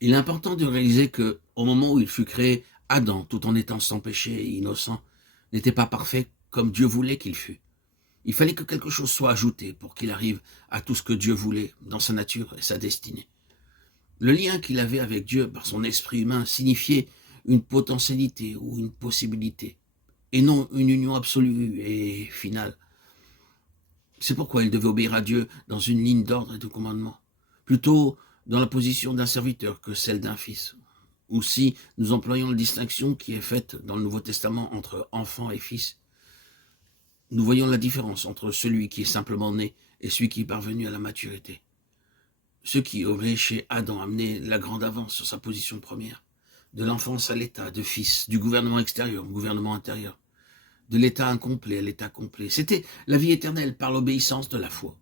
Il est important de réaliser que, au moment où il fut créé, Adam, tout en étant sans péché et innocent, n'était pas parfait comme Dieu voulait qu'il fût. Il fallait que quelque chose soit ajouté pour qu'il arrive à tout ce que Dieu voulait dans sa nature et sa destinée. Le lien qu'il avait avec Dieu par son esprit humain signifiait une potentialité ou une possibilité, et non une union absolue et finale. C'est pourquoi il devait obéir à Dieu dans une ligne d'ordre et de commandement, plutôt dans la position d'un serviteur que celle d'un fils. Ou si nous employons la distinction qui est faite dans le Nouveau Testament entre enfant et fils, nous voyons la différence entre celui qui est simplement né et celui qui est parvenu à la maturité. Ce qui aurait chez Adam amené la grande avance sur sa position première, de l'enfance à l'état de fils, du gouvernement extérieur au gouvernement intérieur, de l'état incomplet à l'état complet. C'était la vie éternelle par l'obéissance de la foi.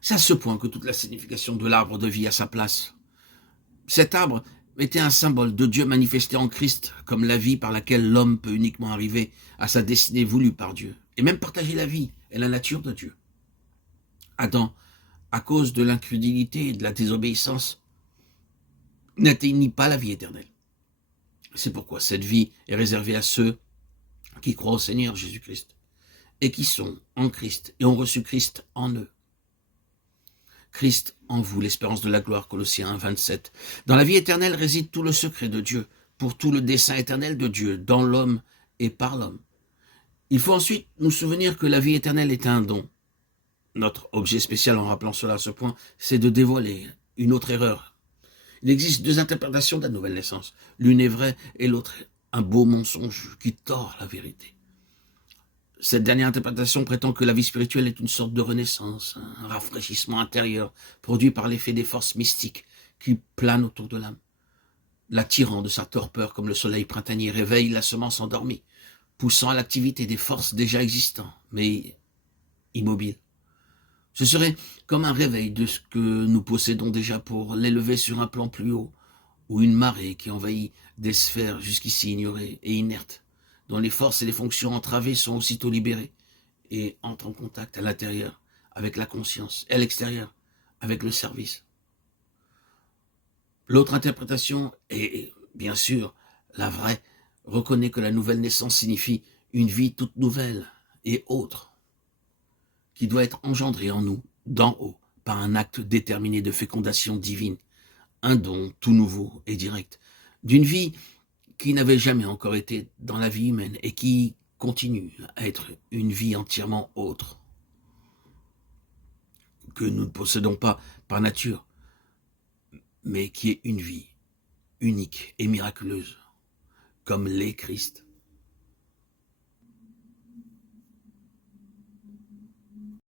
C'est à ce point que toute la signification de l'arbre de vie a sa place. Cet arbre était un symbole de Dieu manifesté en Christ comme la vie par laquelle l'homme peut uniquement arriver à sa destinée voulue par Dieu, et même partager la vie et la nature de Dieu. Adam, à cause de l'incrédulité et de la désobéissance, n'atteignit pas la vie éternelle. C'est pourquoi cette vie est réservée à ceux qui croient au Seigneur Jésus-Christ et qui sont en Christ et ont reçu Christ en eux. Christ en vous, l'espérance de la gloire, Colossiens 1, 27. Dans la vie éternelle réside tout le secret de Dieu, pour tout le dessein éternel de Dieu, dans l'homme et par l'homme. Il faut ensuite nous souvenir que la vie éternelle est un don. Notre objet spécial, en rappelant cela à ce point, c'est de dévoiler une autre erreur. Il existe deux interprétations de la nouvelle naissance. L'une est vraie et l'autre un beau mensonge qui tord la vérité. Cette dernière interprétation prétend que la vie spirituelle est une sorte de renaissance, un rafraîchissement intérieur produit par l'effet des forces mystiques qui planent autour de l'âme. L'attirant de sa torpeur comme le soleil printanier réveille la semence endormie, poussant à l'activité des forces déjà existantes, mais immobiles. Ce serait comme un réveil de ce que nous possédons déjà pour l'élever sur un plan plus haut, ou une marée qui envahit des sphères jusqu'ici ignorées et inertes, dont les forces et les fonctions entravées sont aussitôt libérées et entrent en contact à l'intérieur avec la conscience et à l'extérieur avec le service. L'autre interprétation, et bien sûr la vraie, reconnaît que la nouvelle naissance signifie une vie toute nouvelle et autre, qui doit être engendrée en nous, d'en haut, par un acte déterminé de fécondation divine, un don tout nouveau et direct, d'une vie qui n'avait jamais encore été dans la vie humaine et qui continue à être une vie entièrement autre, que nous ne possédons pas par nature, mais qui est une vie unique et miraculeuse, comme l'est Christ.